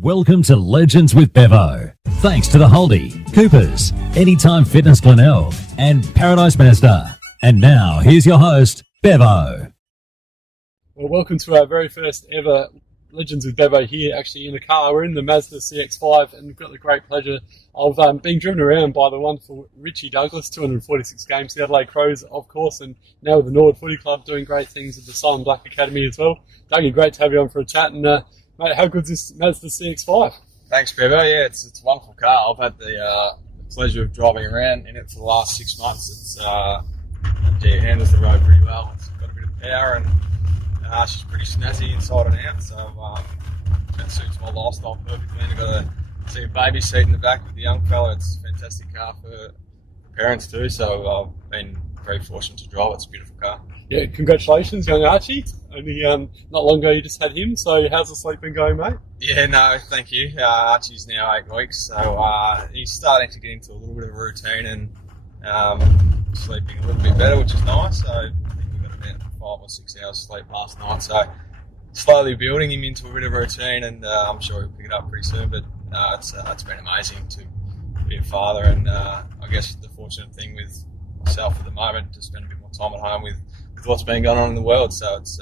Welcome to Legends with Bevo. Thanks to the Holdy, Coopers, Anytime Fitness Glenelg, and Paradise Mazda. And now, here's your host, Bevo. Well, welcome to our very first ever Legends with Bevo here, actually in a car. We're in the Mazda CX5 and we've got the great pleasure of being driven around by the wonderful Richie Douglas, 246 games, the Adelaide Crows, of course, and now with the Norwood Footy Club doing great things at the SANFL Black Academy as well. Dougie, great to have you on for a chat. And mate, how good's this Mazda CX5? Thanks, Bevo. Yeah, it's a wonderful car. I've had the pleasure of driving around in it for the last 6 months. It handles the road pretty well. It's got a bit of power and she's pretty snazzy inside and out. So that suits my lifestyle perfectly. And I've got a baby seat in the back with the young fella. It's a fantastic car for parents too. So I've been very fortunate to drive it. It's a beautiful car. Yeah, congratulations, young Archie. Only not long ago you just had him, so how's the sleep been going, mate? Yeah, no, thank you. Archie's now 8 weeks, so he's starting to get into a little bit of a routine and sleeping a little bit better, which is nice. So I think we got about 5 or 6 hours sleep last night, so slowly building him into a bit of a routine, and I'm sure he'll pick it up pretty soon. But it's been amazing to be a father, and I guess the fortunate thing with myself at the moment to spend a bit more time at home with what's been going on in the world, so it's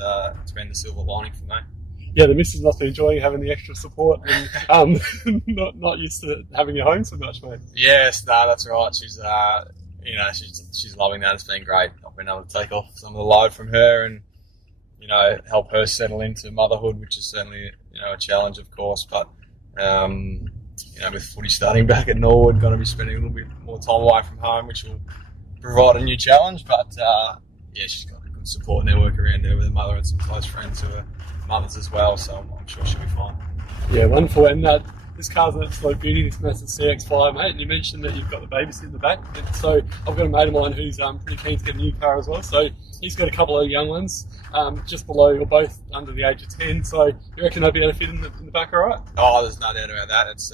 been the silver lining for me. Yeah, the missus must be enjoying having the extra support and not used to having you home so much, mate. Yes, no, that's right. She's she's loving that. It's been great. I've been able to take off some of the load from her and help her settle into motherhood, which is certainly a challenge, of course. But with footy starting back at Norwood, going to be spending a little bit more time away from home, which will provide a new challenge. But yeah, she's got a good support network around her with her mother and some close friends who are mothers as well, so I'm sure she'll be fine. Yeah, wonderful. And this car's an absolute beauty, this Mazda CX5, mate. And you mentioned that you've got the baby seat in the back. And so I've got a mate of mine who's pretty keen to get a new car as well. So he's got a couple of young ones, just below or both under the age of 10. So you reckon they'll be able to fit in the back all right? Oh, there's no doubt about that. It's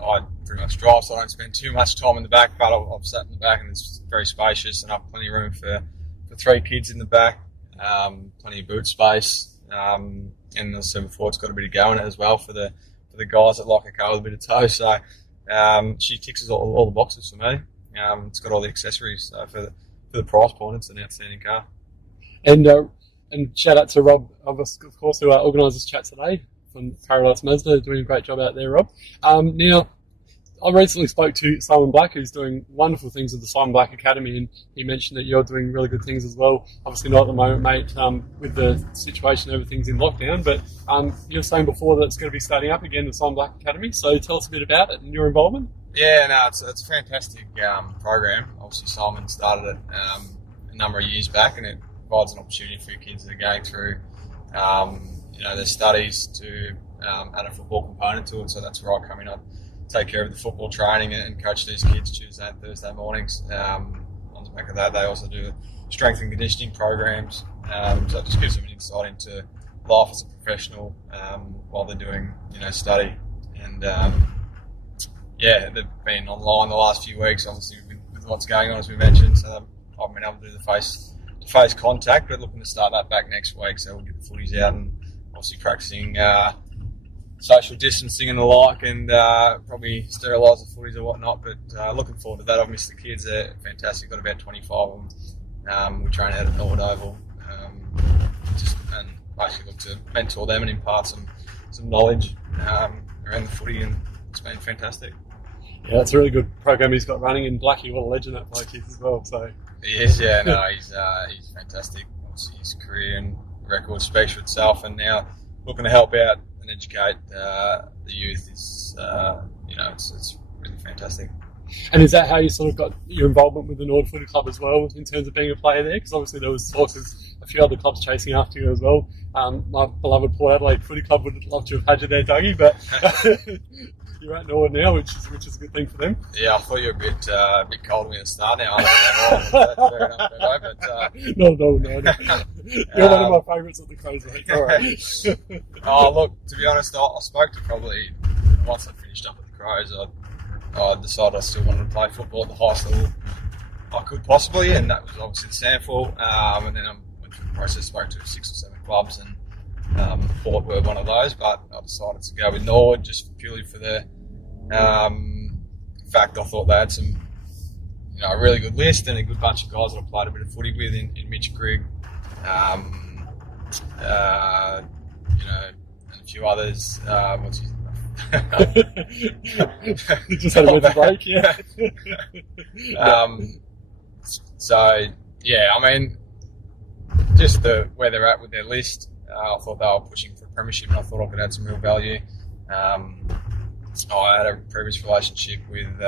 I pretty much drive, so I don't spend too much time in the back, but I've sat in the back and it's very spacious and I've plenty of room for 3 kids in the back, plenty of boot space, and as I said before, it's got a bit of go in it as well for the guys that like a car with a bit of toe. So she ticks all the boxes for me. It's got all the accessories, so for the price point, it's an outstanding car. And shout out to Rob, of course, who organised this chat today from Paradise Mazda, doing a great job out there, Rob. Now, I recently spoke to Simon Black, who's doing wonderful things at the SANFL Black Academy, and he mentioned that you're doing really good things as well. Obviously not at the moment, mate, with the situation, everything's in lockdown, but you were saying before that it's going to be starting up again, the SANFL Black Academy, so tell us a bit about it and your involvement. Yeah, no, it's a fantastic program. Obviously Simon started it a number of years back, and it provides an opportunity for your kids that are going through their studies to add a football component to it, so that's where I come in. I take care of the football training and coach these kids Tuesday and Thursday mornings. On the back of that, they also do strength and conditioning programs, so it just gives them an insight into life as a professional while they're doing study. And they've been online the last few weeks, obviously with what's going on, as we mentioned, so I've been able to do the face-to-face contact, but looking to start that back next week, so we'll get the footies out and obviously practicing social distancing and the like, and probably sterilise the footies or whatnot, but looking forward to that. I've missed the kids. They're fantastic. Got about 25 of them. We train out at Norwood Oval, and basically look to mentor them and impart some knowledge around the footy, and it's been fantastic. Yeah, it's a really good program he's got running, and Blackie, what a legend that bloke is as well. So he is, yeah, no, he's fantastic. Obviously his career and record speaks for itself, and now looking to help out and educate the youth is, it's really fantastic. And is that how you sort of got your involvement with the Norwood Footy Club as well, in terms of being a player there? Because obviously there was talks of a few other clubs chasing after you as well. My beloved Port Adelaide Footy Club would love to have had you there, Dougie, but you're at Norwood now, which is a good thing for them. Yeah, I thought you were a bit cold at the start now. That's fair enough, but No. You're one of my favourites at the Crows, mate. All right. Oh, look, to be honest, I spoke to probably once I finished up at the Crows. I decided I still wanted to play football at the highest level I could possibly, and that was obviously the SANFL. And then I went through the process, spoke to 6 or 7 clubs, and Port were one of those, but I decided to go with Norwood just purely for the fact I thought they had some, a really good list and a good bunch of guys that I played a bit of footy with in Mitch Grigg, and a few others. What's his You just had a bit of a break, yeah. So yeah, I mean, just where they're at with their list, I thought they were pushing for a premiership, and I thought I could add some real value. I had a previous relationship with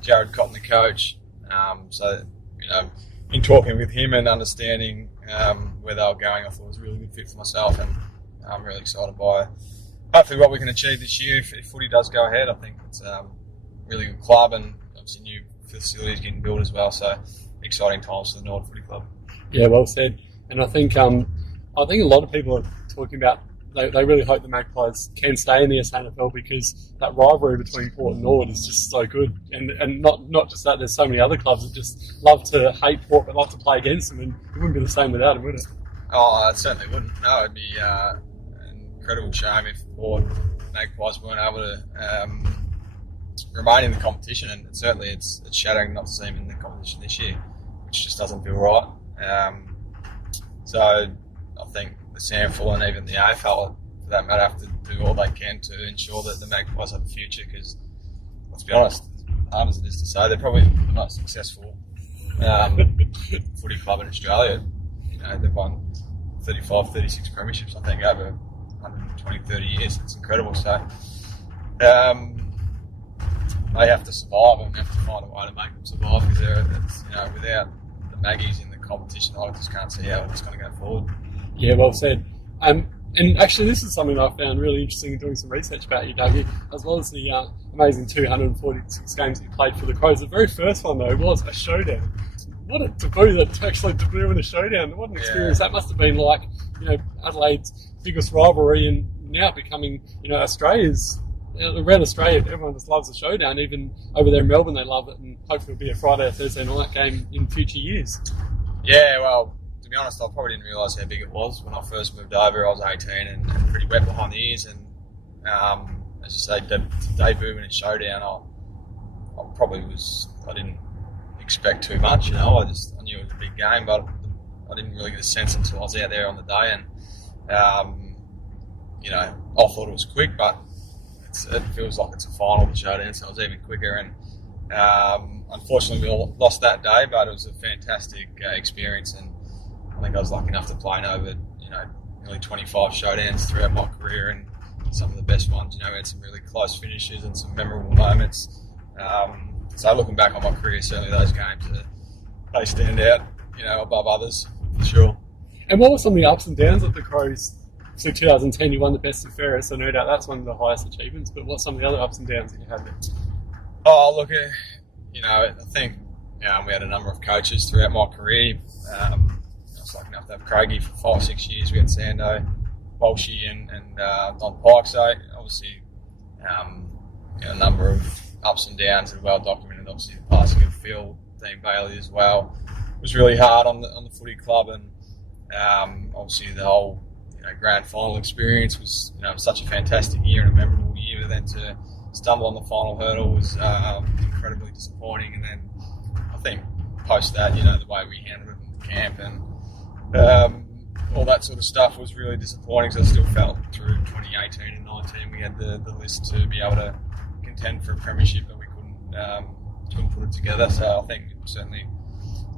Jared Cotton, the coach, so in talking with him and understanding where they were going, I thought it was a really good fit for myself, and I'm really excited by hopefully what we can achieve this year if footy does go ahead. I think it's a really good club, and obviously new facilities getting built as well, so exciting times for the Norwood Footy Club. Yeah, well said. And I think a lot of people are talking about they really hope the Magpies can stay in the SANFL because that rivalry between Port and Norwood is just so good. And not just that, there's so many other clubs that just love to hate Port but love to play against them, and it wouldn't be the same without them, would it? Oh, it certainly wouldn't. No, it'd be an incredible shame if Port Magpies weren't able to remain in the competition, and certainly it's shattering not to see them in the competition this year, which just doesn't feel right. So I think the SANFL and even the AFL, for that matter, have to do all they can to ensure that the Magpies have a future, because let's be honest, as hard as it is to say, they're probably the most successful footy club in Australia. They've won 35, 36 premierships, I think, over 120, 30 years. It's incredible. So they have to survive, and have to find a way to make them survive, because without the Maggies in the competition, I just can't see how it's going to go forward. Yeah, well said. And actually, this is something I found really interesting in doing some research about you, Dougie, as well as the amazing 246 games you played for the Crows. The very first one, though, was a showdown. What a debut to actually debut in a showdown. What an experience that must have been like, Adelaide's biggest rivalry, and now becoming, Australia's, around Australia, everyone just loves the showdown. Even over there in Melbourne, they love it, and hopefully it'll be a Friday or Thursday night game in future years. Yeah, well, to be honest, I probably didn't realise how big it was when I first moved over. I was 18 and pretty wet behind the ears, and as you say, to debut in a showdown, I didn't expect too much. I knew it was a big game, but I didn't really get a sense until I was out there on the day, and I thought it was quick, but it feels like it's a final of the showdown, so it was even quicker. And unfortunately, we all lost that day, but it was a fantastic experience, and I think I was lucky enough to play in over, nearly 25 showdowns throughout my career, and some of the best ones. We had some really close finishes and some memorable moments. So looking back on my career, certainly those games, they stand out, above others, for sure. And what were some of the ups and downs of the Crows? So 2010, you won the best and fairest, so no doubt that's one of the highest achievements, but what's some of the other ups and downs that you had there? Oh, look, I think we had a number of coaches throughout my career. I was lucky enough to have Craigie for 5 or 6 years. We had Sando, Walshy and Don Pike. So obviously a number of ups and downs that are well documented. Obviously the passing of Phil, Dean Bailey as well was really hard on the footy club, and obviously the whole grand final experience was such a fantastic year and a memorable year, but then to stumble on the final hurdle was incredibly disappointing. And then I think post that, the way we handled it in the camp and all that sort of stuff was really disappointing. So I still felt through 2018 and 19 we had the list to be able to contend for a premiership, but we couldn't put it together. So I think certainly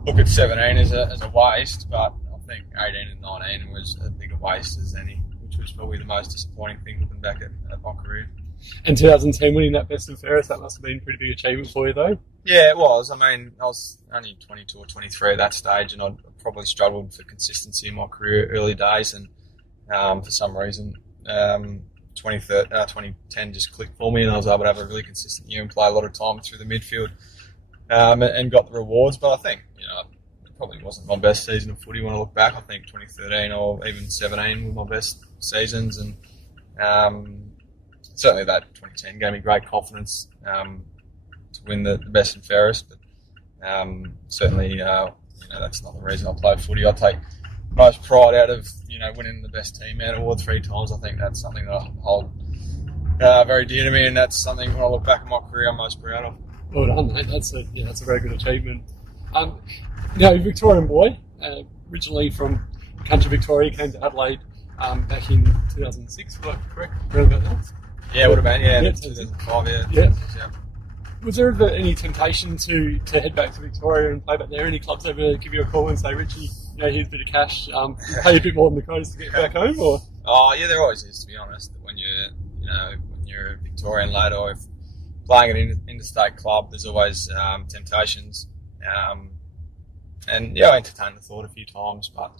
look at 17 as a waste, but I think 18 and 19 was a bigger waste as any, which was probably the most disappointing thing looking back at my career. And 2010, winning that best and fairest, that must have been a pretty big achievement for you, though. Yeah, it was. I mean, I was only 22 or 23 at that stage, and I'd probably struggled for consistency in my career early days, and for some reason, 2010 just clicked for me, and I was able to have a really consistent year and play a lot of time through the midfield, and got the rewards. But I think, it probably wasn't my best season of footy when I look back. I think 2013 or even 17 were my best seasons, and certainly that 2010 gave me great confidence to win the best and fairest. But certainly, that's not the reason I play footy. I take most pride out of, winning the best team out award 3 times. I think that's something that I hold very dear to me, and that's something when I look back at my career I'm most proud of. Well done, mate. That's a very good achievement. Victorian boy, originally from country Victoria, came to Adelaide back in 2006, was I correct? Around about that? Yeah, it would have been, yeah. 2005, yeah. Was there ever any temptation to head back to Victoria and play back there? Any clubs ever give you a call and say, Richie, here's a bit of cash, pay a bit more than the Crows to get back home? Or? Oh, yeah, there always is, to be honest. When you're a Victorian lad or if playing at an interstate club, there's always temptations. And I entertained the thought a few times, but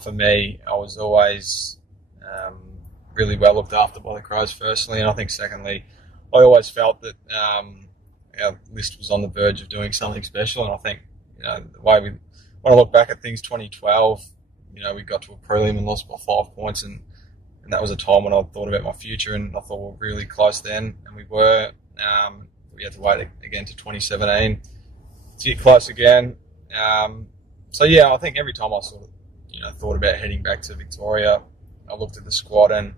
for me, I was always really well looked after by the Crows, firstly, and I think secondly, I always felt that our list was on the verge of doing something special, and I think the way when I look back at things, 2012, we got to a prelim and lost by 5 points, and that was a time when I thought about my future, and I thought we were really close then, and we were. We had to wait again to 2017 to get close again. I think every time I sort of thought about heading back to Victoria, I looked at the squad and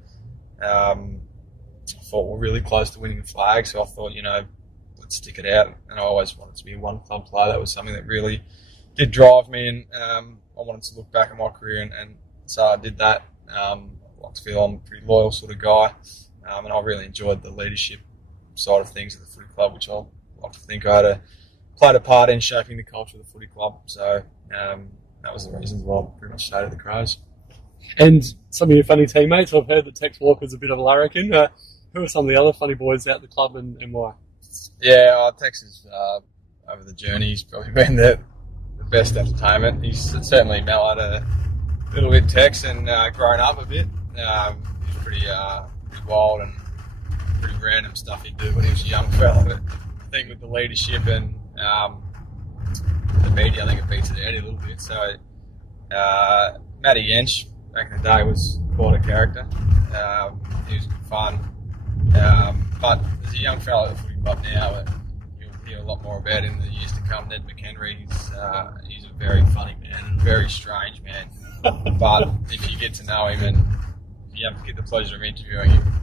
I thought we're really close to winning the flag, so I thought, let's stick it out. And I always wanted to be a one club player. That was something that really did drive me, and I wanted to look back at my career, and so I did that. I like to feel I'm a pretty loyal sort of guy, and I really enjoyed the leadership side of things at the footy club, which I like to think I had played a part in shaping the culture of the footy club. So that was the reason why I pretty much stayed at the Crows. And some of your funny teammates, I've heard that Tex Walker's a bit of a larrikin. Who are some of the other funny boys out the club, and why? Yeah, Tex is, over the journey, he's probably been the best entertainment. He's certainly mellowed a little bit, Tex, and grown up a bit. He's pretty wild and pretty random stuff he'd do when he was a young fella. But I think with the leadership and the media, I think it beats it out a little bit. So Matty Yench, back in the day, was quite a character. He was good fun. But as a young fellow at the footy club now, you'll hear a lot more about in the years to come. Ned McHenry, he's a very funny man and a very strange man. But if you get to know him and you get the pleasure of interviewing him,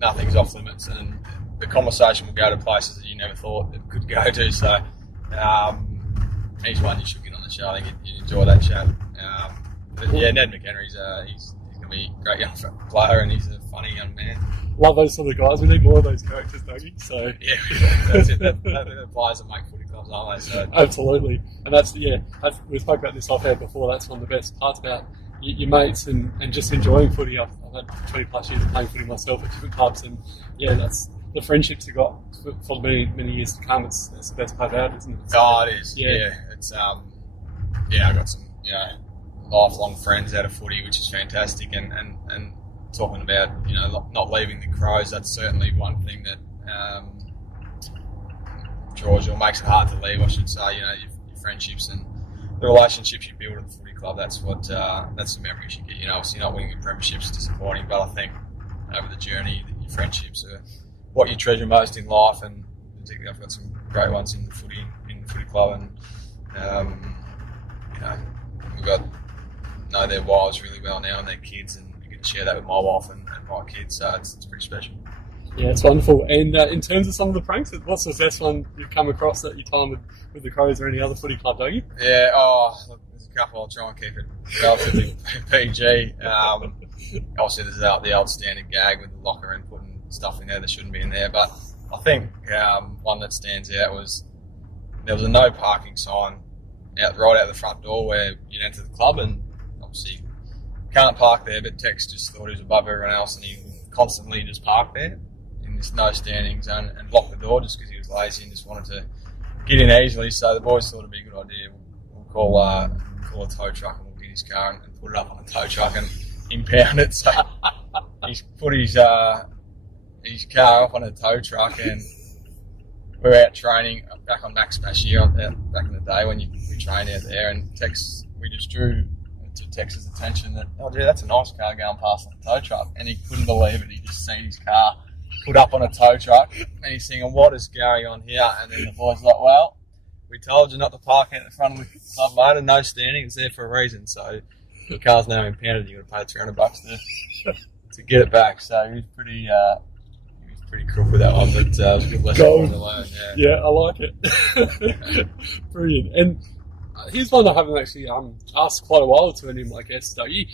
nothing's off limits, and the conversation will go to places that you never thought it could go to. So he's one you should get on the show. I think you'd enjoy that chat. But yeah, Ned McHenry's he's going to be a great young player, and he's a funny young man. Love those sort of guys. We need more of those characters, Dougie. So yeah, that's it. They're the players that make footy clubs, aren't they? So absolutely, and we spoke about this off air before. That's one of the best parts about your mates and just enjoying footy. I've had 20 plus years of playing footy myself at different clubs, and that's the friendships you got for many years to come. It's the best part about it, isn't it? Oh, it is. Yeah. It's I got some lifelong friends out of footy, which is fantastic, and talking about not leaving the Crows, that's certainly one thing that draws you or makes it hard to leave, I should say. Your friendships and the relationships you build at the footy club, that's the memories you get. Obviously not winning the premierships is disappointing, but I think over the journey, your friendships are what you treasure most in life, and particularly I've got some great ones in the footy club, and we've got know their wives really well now and their kids, and you get to share that with my wife and my kids, so it's pretty special. Yeah, it's wonderful. And in terms of some of the pranks, what's the best one you've come across at your time with the Crows or any other footy club, Dougie? Yeah, look, there's a couple. I'll try and keep it relatively PG. Obviously, there's the old standard gag with the locker and putting stuff in there that shouldn't be in there. But I think one that stands out was there was a no parking sign right out the front door where you'd enter the club, and obviously can't park there, but Tex just thought he was above everyone else, and he constantly just parked there in this no standing zone and locked the door just because he was lazy and just wanted to get in easily. So the boys thought it'd be a good idea. We'll call a tow truck and we'll get his car and put it up on a tow truck and impound it. So he's put his car up on a tow truck, and we're out training back on Max Spashier back in the day when we trained out there, and we just drew to Tex's attention that, oh, gee, that's a nice car going past on a tow truck, and he couldn't believe it. He just seen his car put up on a tow truck, and he's thinking, what is going on here? And then the boys like, well, we told you not to park out in front of the club motor, no standing, it's there for a reason. So the car's now impounded, you've got to pay $300 to get it back. So he was pretty crook with that one, but it was a good lesson for him to learn. Yeah, I like it. Brilliant. And here's one I haven't actually asked quite a while to anyone, I guess. Dougie,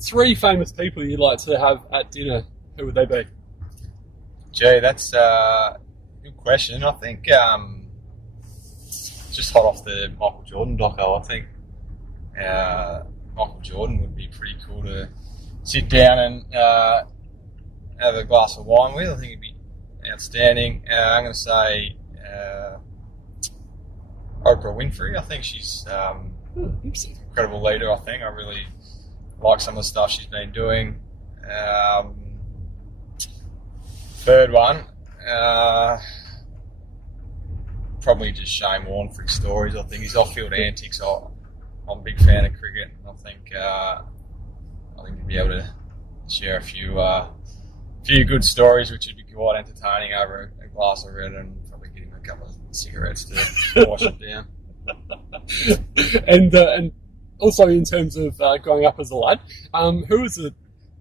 3 famous people you'd like to have at dinner, who would they be? Gee, that's a good question. I think just hot off the Michael Jordan doco, I think Michael Jordan would be pretty cool to sit down and have a glass of wine with. I think it'd be outstanding. I'm going to say Oprah Winfrey. I think she's an incredible leader. I think I really like some of the stuff she's been doing. Third one, probably just Shane Warne for his stories. I think his off-field antics. I'm a big fan of cricket. I think he'd be able to share a few good stories, which would be quite entertaining over a glass of red, and probably get him a couple of cigarettes to wash it down. And also in terms of growing up as a lad, who was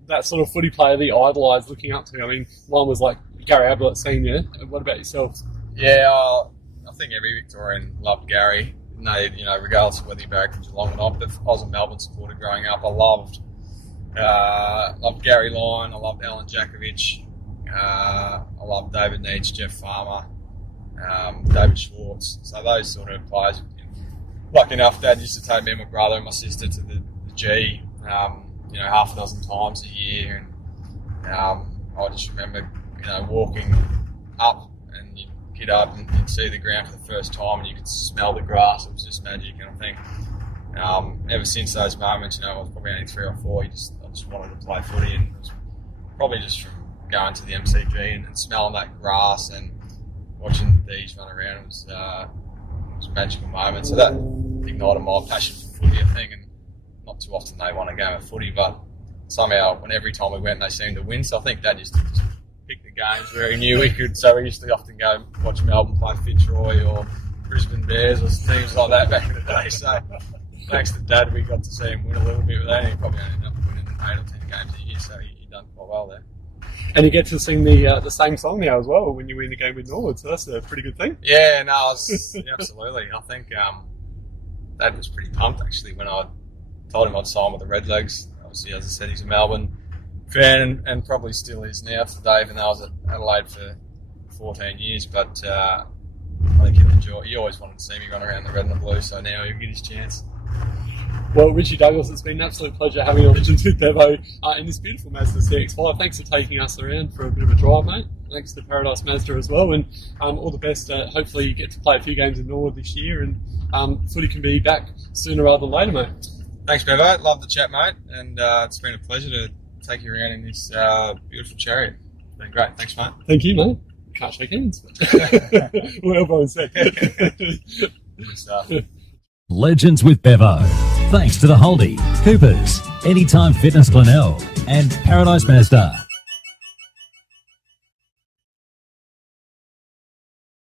that sort of footy player that you idolised looking up to? I mean, one was like Gary Ablett Senior. What about yourself? Yeah, I think every Victorian loved Gary. Regardless of whether you barracked from Geelong or not. But I was a Melbourne supporter growing up. I loved Gary Lyon. I loved Alan Jakovich. I loved David Neitz, Jeff Farmer, David Schwartz. So those sort of players. Lucky enough, Dad used to take me and my brother and my sister to the G, half a dozen times a year. And I just remember, walking up and you'd get up and you'd see the ground for the first time and you could smell the grass. It was just magic. And I think ever since those moments, I was probably only 3 or 4, I just wanted to play footy, and it was probably just from going to the MCG and smelling that grass and watching the D's run around. It was a magical moment. So that ignited my passion for footy, I think. And not too often they won a game of footy, but somehow every time we went, they seemed to win. So I think Dad used to just pick the games where he knew he could. So we used to often go watch Melbourne play Fitzroy or Brisbane Bears or teams like that back in the day. So thanks to Dad, we got to see him win a little bit with that. He probably ended up winning 8 or 10 games a year, so he done quite well there. And you get to sing the same song now as well when you win the game with Norwood, so that's a pretty good thing. Yeah, no, absolutely. I think Dad was pretty pumped actually when I told him I'd sign with the Redlegs. Obviously, as I said, he's a Melbourne fan and probably still is now today, even though I was at Adelaide for 14 years. But I think he'll enjoy it. He always wanted to see me run around the red and the blue, so now he'll get his chance. Well, Richie Douglas, it's been an absolute pleasure having you on Legends with Bevo in this beautiful Mazda CX5. Thanks for taking us around for a bit of a drive, mate. Thanks to Paradise Mazda as well, and all the best. Hopefully you get to play a few games in Norwood this year, and footy can be back sooner rather than later, mate. Thanks, Bevo. Love the chat, mate, and it's been a pleasure to take you around in this beautiful chariot. It's been great. Thanks, mate. Thank you, mate. Can't shake hands. Well, everyone said. Good stuff. Legends with Bevo. Thanks to the Holdie, Coopers, Anytime Fitness Glenelg, and Paradise Mazda.